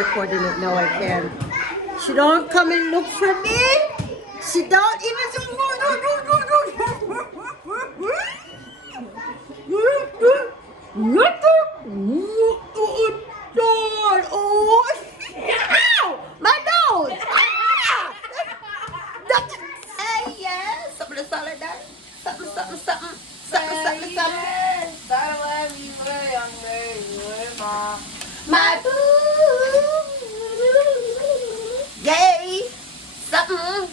Recording it now I can. She don't come and look for me. She don't even. Oh, my nose. Hey, yes. Something to solid that. Something. My boo. Yay. Something.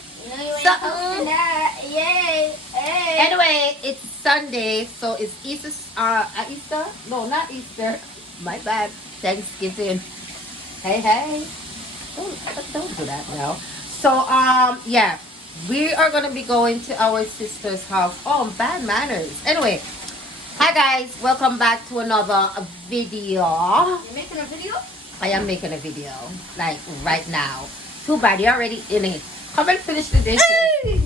Yay. Anyway, it's Sunday, so it's Easter. Easter? No, not Easter. My bad. Thanksgiving. Hey. Don't do that now. So, yeah. We are going to be going to our sister's house. Oh, bad manners. Anyway. Hi guys, welcome back to another video. You're making a video? I am making a video, like right now. Too bad you're already in it. Come and finish the dishes. Hey!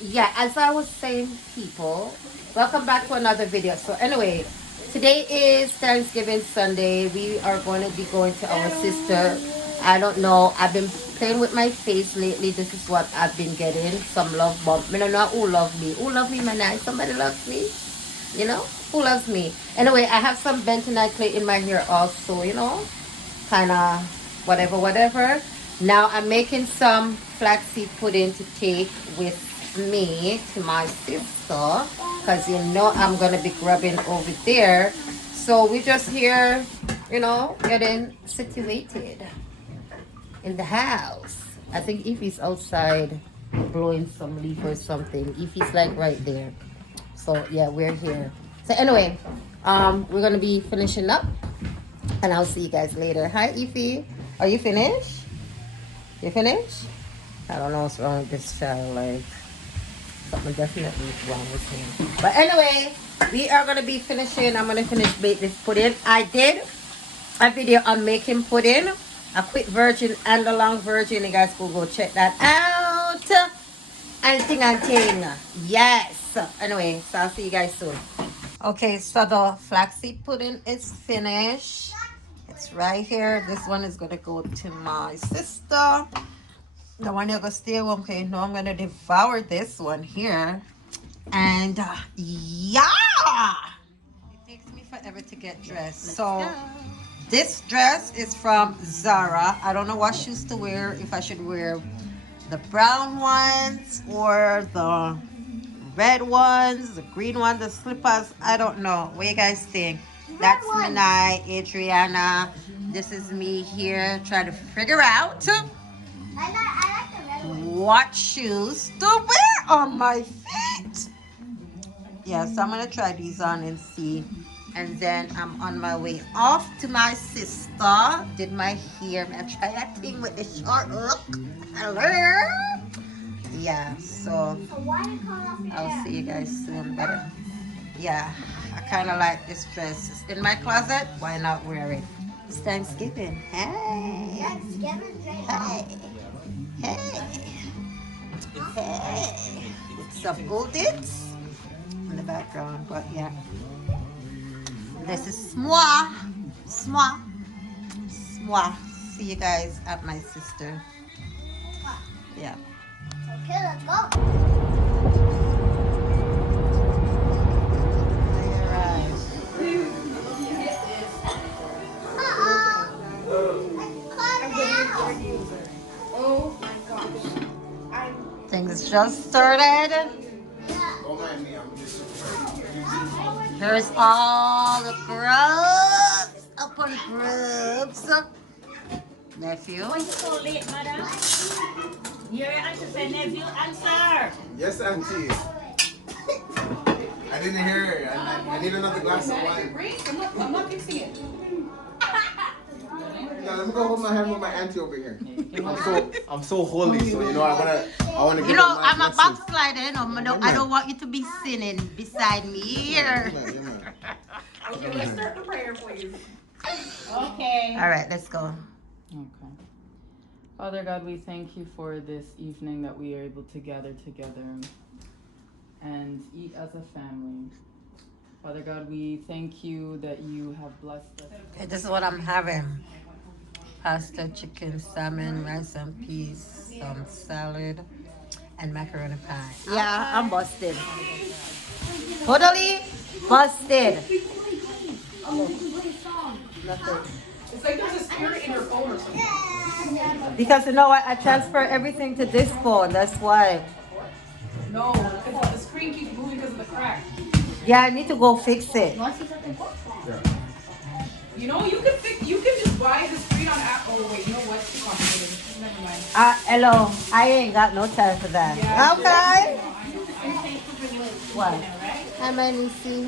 Yeah, as I was saying, people, welcome back to another video. So anyway, today is Thanksgiving Sunday. We are going to be going to our sister. I don't know. I've been playing with my face lately. This is what I've been getting. Some love bump. I don't know who love me. Who love me, man? Somebody loves me. You know? Who loves me? Anyway, I have some bentonite clay in my hair also, you know? Kind of whatever. Now, I'm making some flaxseed pudding to take with me to my sister. Because, you know, I'm going to be grubbing over there. So, we're just here, you know, getting situated in the house. I think Ify's outside blowing some leaf or something. Ify's like right there. So yeah, we're here. So anyway, we're gonna be finishing up and I'll see you guys later. Hi Ify. Are you finished? You finished? I don't know what's wrong with this child. Like something definitely wrong with him. But anyway, we are gonna be finishing. I'm gonna finish bake this pudding. I did a video on making pudding. A quick version and a long version. You guys will go check that out. And ting. Yes. Anyway, so I'll see you guys soon. Okay, so the flaxseed pudding is finished. It's right here. This one is gonna go to my sister. The one you're gonna stay home. Okay, no, I'm gonna devour this one here. And yeah, it takes me forever to get dressed. So this dress is from Zara. I don't know what shoes to wear. If I should wear the brown ones or the red ones, the green ones, the slippers. I don't know. What you guys think? That's Minai, Adriana. This is me here trying to figure out what shoes to wear on my feet. Yeah, so I'm going to try these on and see. And then I'm on my way off to my sister. Did my hair. I try that thing with the short look. Hello. Yeah, so I'll see you guys soon. But yeah, I kind of like this dress. It's in my closet. Why not wear it? It's Thanksgiving. Hey. Hey. With some goldits in the background. But yeah. This is moi. See you guys at my sister. Yeah. Okay, let's go. Oh my gosh. Things just started. Here's all the grubs up on grubs. Nephew. Why are you so late, madam? Your answer said nephew, answer. Yes, auntie. I didn't hear her. I need another glass of wine. I'm not fixing it. No, let me go hold my hand with my auntie over here. I'm so holy, so you know I wanna give You know, her my I'm a blessings. backslider, you know. I don't want you to be sinning beside me here. Yeah, man. Okay, let's start the prayer, please. Okay. All right, let's go. Okay. Father God, we thank you for this evening that we are able to gather together and eat as a family. Father God, we thank you that you have blessed us. Okay, this is what I'm having. Pasta, chicken, salmon, rice and peas, some salad, and macaroni pie. Yeah, I'm busted. Totally busted. Nothing. It's like there's a spirit in your phone or something. Because you know what? I transfer everything to this phone. That's why. No, the screen keeps moving because of the crack. Yeah, I need to go fix it. You know, you can just buy the screen on app. Oh wait, you know what? It's complicated. Never mind. Hello. I ain't got no time for that. Yeah, Okay. What? Right? Hi, my niecey.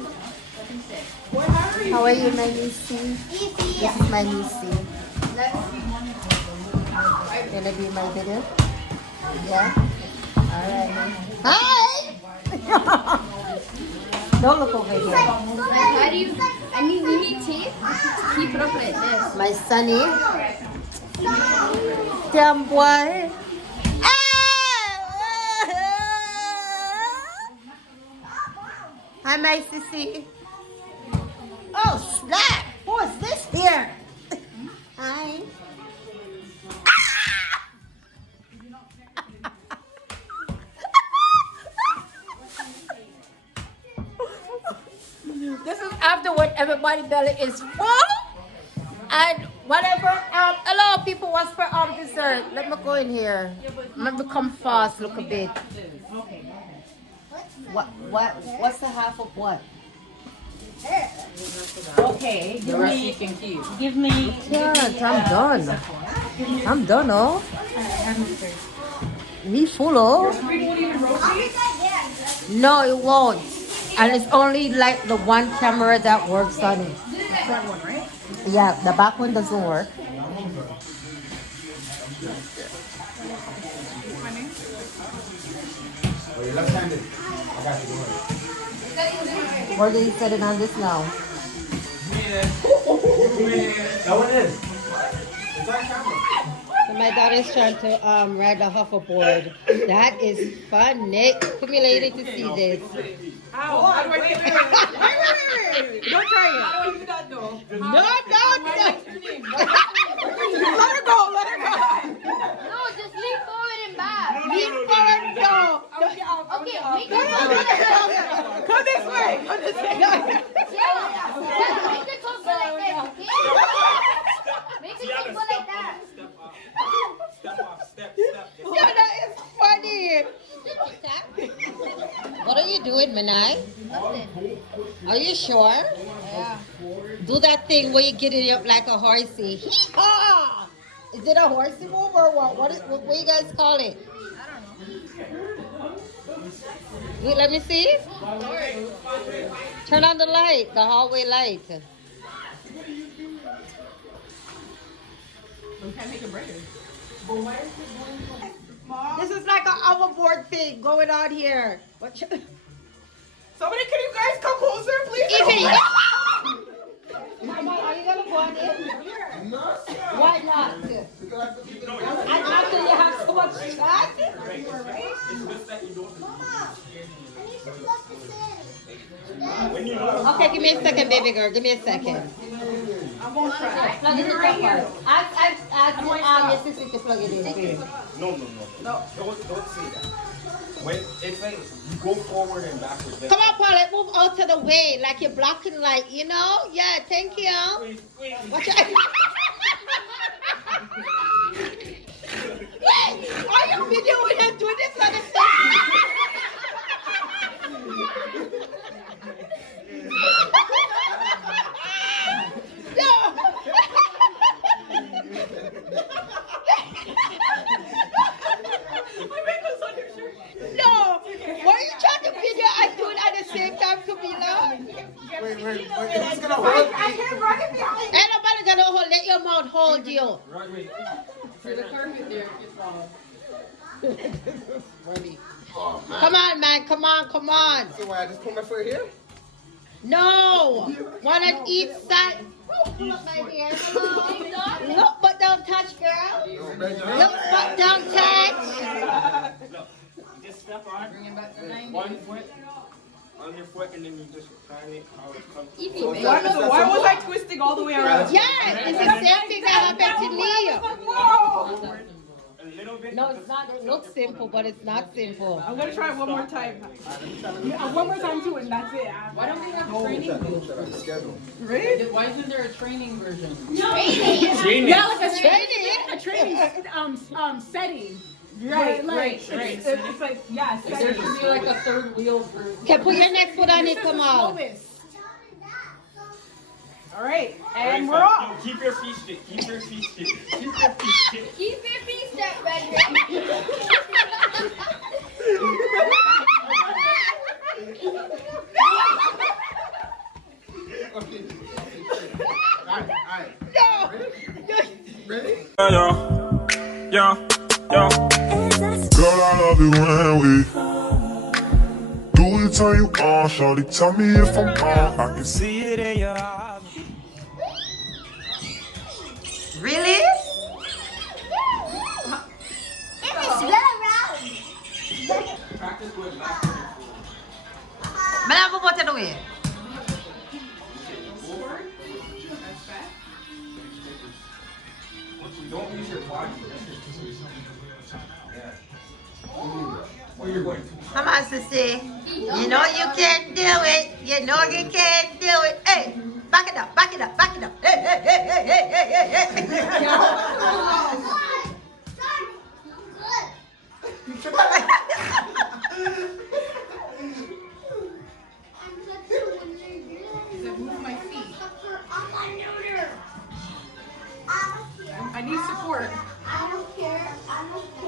What? How are you? How are you, my niecey? This is my niecey. Gonna be my video? Yeah? Alright. Hi! Don't look over here. How do you? We need tape to keep it up like this. My sonny. Damn boy. Hi, my sissy. Oh, snap. Who is this here? Hi. This is after when everybody belly is full and whatever. Hello, people. What's for dessert? Let me go in here. Let me come fast. Look a bit. What's the half of what? Okay. The rest you can keep. Give me. Yeah, I'm done. I'm done, oh. Me full, oh. Screen won't even rotate. No, it won't. And it's only like the one camera that works on it. That one, right? Yeah, the back one doesn't work. Oh, you're left-handed. I got you. Go ahead. Where did he set it on this now? That one is. It's on camera. So my daughter's trying to ride the hoverboard. That is funny. Come here, lady, to see this. How do I get there? Wait. Don't try it. How do I do that though? No. Let her go. No, just lean forward and back. Lean forward, no. Okay, make your toes like that. Come this way. Yeah, make your toes go like this, okay? Make your toes go like that. Yeah, that is funny. What are you doing, Manai? Are you sure? Yeah. Do that thing where you get it up like a horsey. Hee-haw! Is it a horsey move or what? What do you guys call it? Wait, let me see. Turn on the light, the hallway light. This is like an hoverboard thing going on here. Somebody, can you guys come closer, please? Evie! Mama, are you gonna go on in? Why not? And after you have so much chat? Okay, give me a second, baby girl. Give me a second. I won't try. Plug it in first. Ask your sister to plug it in. No. Don't say that. When it's like you go forward and backwards. Come on, Paulette, move out to the way, like you're blocking light, you know? Yeah, thank you. Watch out. Wait, are you videoing and doing this on the side? No. No! Why are you trying to video and do it at the same time, Camila? Wait. Who's gonna hold me? Ain't nobody gonna let your mouth hold you. Wait. For the carpet there, it's Funny. Come on, man. Come on. So why I just put my foot here? No. One on each side. Pull up my hair. Look, but don't touch, girl. Look, but don't touch. Just step on. bringing back the 90s. One. On your foot, and then you just plan it how it comes. Why was I twisting all the way around? Yeah, it's the same thing that happened to me. Whoa! A little bit. No, it's not. It looks simple, but it's not simple. I'm gonna try it one more time. One more time too, and that's it. Why don't we have training? Schedule. Really? Why isn't there a training version? Training. Yeah, like a Training? training setting. Right, right. It's like, yeah, There setting. should be like a third wheel for. Okay, put your next foot on it. Come on. All right, and Alright, we're fine. off. Keep your feet straight. Keep your feet straight. Keep your feet straight. Keep your feet set, Brady. Alright. Ready? Yeah. Girl, I love it when we do it till you on, shorty. Tell me if I'm wrong. I can see it in your eyes. Really? It's very round. Practice going back and forth. Man, I'm about to do it. Don't use your body. Where you're going. Come on, sissy. You know you can do it. You know you can do it. Hey, back it up, back it up, back it up. Hey, hey, hey, hey, hey, hey, hey, hey. Move my feet. I need support.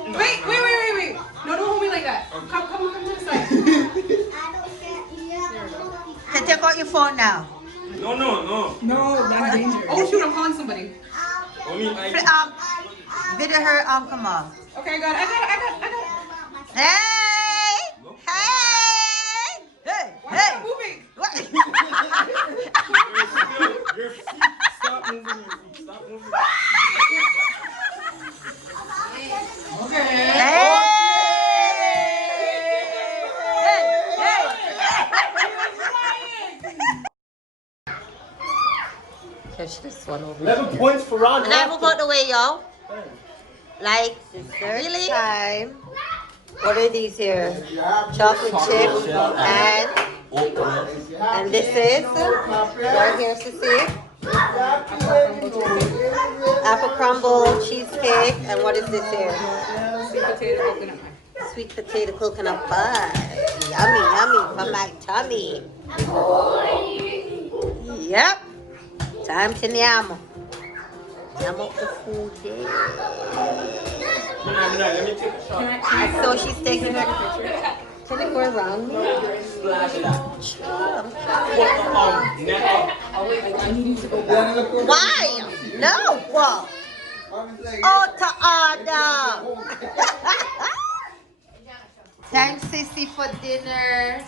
Wait. No, don't hold me like that. Come to the side. Okay, take out your phone now. No, that's dangerous. Oh shoot, I'm calling somebody. Only I. Video her, come on. Okay, I got it. Hey! Hey! Hey! Why Hey! am I moving? What? Your feet. Stop moving your feet. Stop moving. Hey! Catch this one over. 11 points for round And I move out the way, y'all. Like, really? Time. What are these here? Chocolate chip and this is right here, Suzie. Apple crumble cheesecake, and what is this here? Sweet potato coconut pie. Yummy for my tummy. Yep. Time to nyam. Nyam up the food there. Let me take a shot. So she's taking her. Can it go around me? Why? No. What? Oh, to order. Thanks, Sissy, for dinner.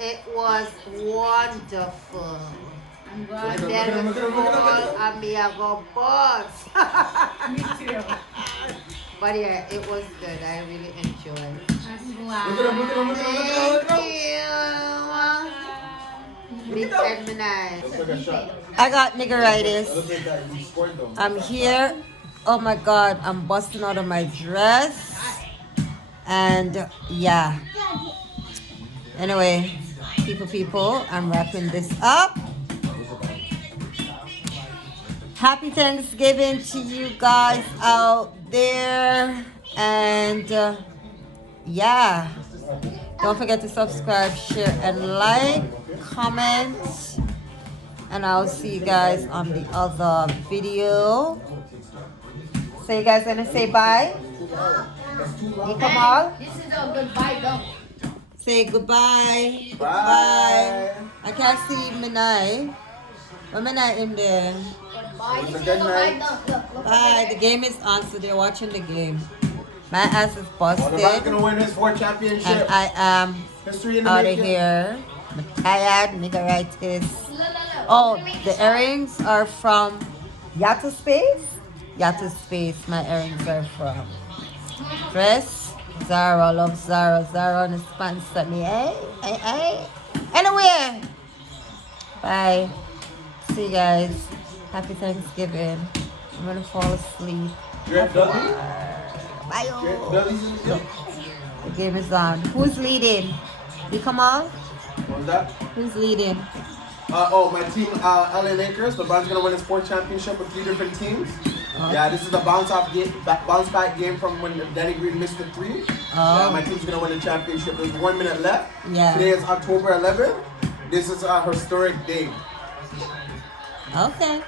It was wonderful. And then we fall and me a go bust. Me too. But yeah, it was good. I really enjoyed. Thank you. I got niggeritis. I'm here. Oh my God, I'm busting out of my dress. And yeah. Anyway, people, I'm wrapping this up. Happy Thanksgiving to you guys out there. And yeah, don't forget to subscribe, share, and like, comment. And I'll see you guys on the other video. So you guys gonna say bye? Kamal? This is a goodbye, though. Say goodbye. Bye. Bye. I can't see Minai. But Minai in there. Bye. It was This a is good a night. goodbye, though. Look Bye. The game is on, so they're watching the game. My ass is Well, the man's busted. gonna win his 4th And championship. I am History in the out of making. here. I'm tired, niggeritis. Look. Oh, the earrings are from Yato Space. Yato Space, my earrings are from. Dress, Zara, love Zara. Zara on the sponsor me. Hey. Anyway, bye. See you guys. Happy Thanksgiving. I'm gonna fall asleep. Bye. The game is on. Who's leading? You come on? What was that? Who's leading? My team, LA Lakers. LeBron's gonna win his 4th championship with 3 different teams. Yeah, this is the bounce back game from when Danny Green missed the 3. Yeah, my team's gonna win the championship. There's 1 minute left. Yeah. Today is October 11th. This is a historic day. Okay.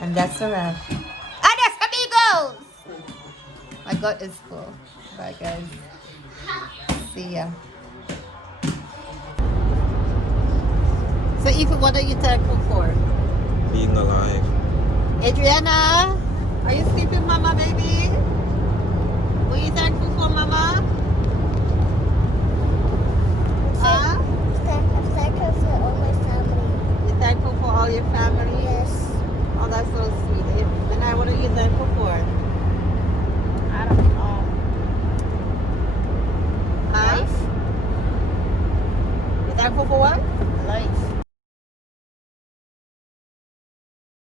And that's a wrap. Adios, amigos! My gut is full. Bye, guys. See ya. So, Ethan, what are you thankful for? Being alive. Adriana, are you sleeping, mama, baby? What are you thankful for, mama? Huh? I'm thankful for all my family. You're thankful for all your family? Yes. Oh, that's so sweet. And I, what are you thankful for? I don't know. Huh? Life. You're thankful for what? Life.